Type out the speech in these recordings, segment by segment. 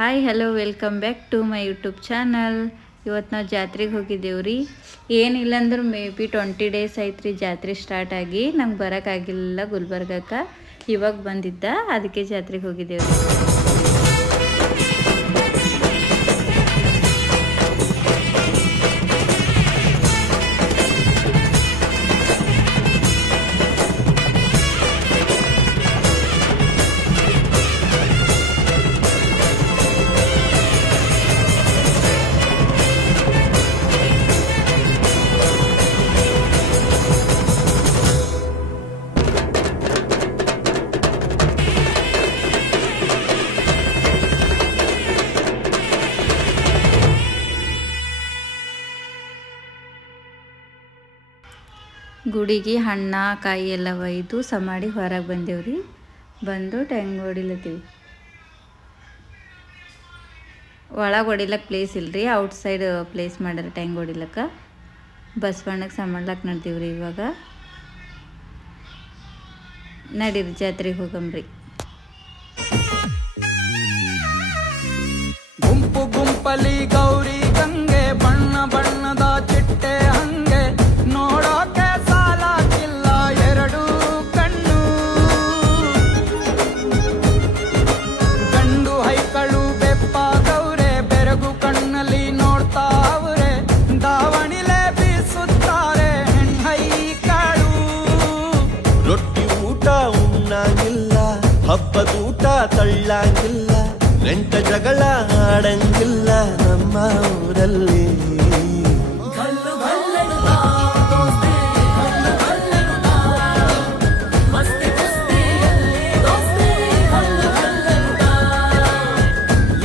Hi hello welcome back to my YouTube channel. ಇವತ್ತು ನಾವು ಜಾತ್ರೆಗೆ ಹೋಗಿದ್ದೇವೆ ರೀ. ಏನಿಲ್ಲ ಅಂದ್ರೆ ಮೇ ಬಿ 20 ಡೇಸ್ ಆಯ್ತು ರೀ ಜಾತ್ರೆ ಸ್ಟಾರ್ಟ್ ಆಗಿ. ನಮ್ಗೆ ಬರೋಕ್ಕಾಗಿಲ್ಲ ಗುಲ್ಬರ್ಗಕ್ಕೆ, ಇವಾಗ ಬಂದಿದ್ದ, ಅದಕ್ಕೆ ಜಾತ್ರೆಗೆ ಹೋಗಿದ್ದೇವೆ ರೀ. ಗುಡಿಗೆ ಹಣ್ಣ ಕಾಯಿ ಎಲ್ಲ ಒಯ್ದು ಸಮಾಡಿ ಹೊರಗೆ ಬಂದೇವ್ರಿ. ಬಂದು ಟ್ಯಾಂಗ್ ಹೊಡಿಲತ್ತೀವಿ. ಒಳಗೆ ಹೊಡಿಲಕ್ಕೆ ಪ್ಲೇಸ್ ಇಲ್ಲರಿ, ಔಟ್ಸೈಡ್ ಪ್ಲೇಸ್ ಮಾಡ್ಯಾರ ಟ್ಯಾಂಗ್ ಹೊಡಿಲಕ್ಕೆ. ಬಸವಣ್ಣಗೆ ಸಮಾಡ್ಲಕ್ಕೆ ನಡ್ತೀವ್ರಿ. ಇವಾಗ ನಡೀರಿ ಜಾತ್ರೆಗೆ ಹೋಗಮ್ರಿ. ಗುಂಪು ಗುಂಪಲಿ ಗೌರಿ ಗಂಗೆ, ಬಣ್ಣ ಬಣ್ಣದ ಚಿಟ್ಟೆ ಹಂಗೆ, ನೋಡೋಕೆ ಸಾಲಾಗಿಲ್ಲ ಎರಡು ಕಣ್ಣು. ಗಂಡು ಹೈಕಳು ಬೆಪ್ಪಾಗವ್ರೆ, ಬೆರಗು ಕಣ್ಣಲ್ಲಿ ನೋಡ್ತಾವ್ರೆ, ದಾವಣಿಲೆ ಬೀಸುತ್ತಾರೆ ಹೆಣ್ಣೈಕಳು. ರೊಟ್ಟಿ ಊಟ ಉಣ್ಣಂಗಿಲ್ಲ, ಹಬ್ಬದೂಟ ತಳ್ಳಂಗಿಲ್ಲ, ನೆಂಟ ಜಗಳ ಆಡಂಗಿಲ್ಲ ನಮ್ಮ ಊರಲ್ಲಿ.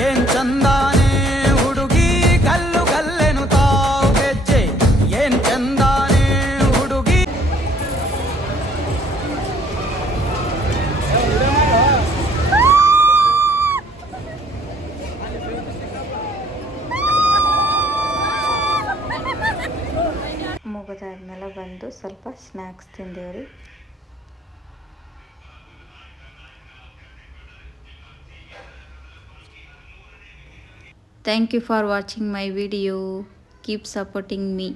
ಏನ್ ಚಂದಾನೆ ಹುಡುಗಿ ಗಲ್ಲು ಗಲ್ಲೆನು ತಾವು ಗೆಜ್ಜೆ, ಏನ್ ಚಂದಾನೆ ಹುಡುಗಿ. ಮುಗಿದಾದ್ಮೇಲೆ ಬಂದು ಸ್ವಲ್ಪ snacks ತಿಂದೇವ್ರಿ. Thank you for watching my video. Keep supporting me.